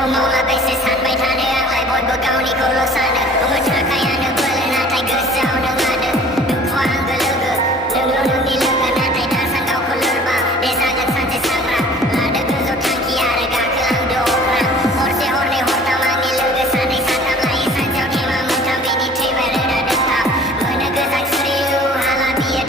मावला बेसे सानबाय थानो आंलाय बयबो गावनिखौल' सानो बुंनो थाखायानो बोलो नाथाय गोसोआवनो लादो दुखुआ आंगो लोगो नोंल' नोंनि लोगो नाथाय दासान गावखौ लोरबां दे जागोन सानसे सांग्रां लादो गोजौ थांखि आरो गाखोलांदो अख्रां हरसे हरनै हरथाम आंनि लोगो सानै साथाम लायो सानसेयाव थेमा मुथाम बेनि थैबाय रोदा दोंथाम मोनो गोजां सुरिलु हाला बियो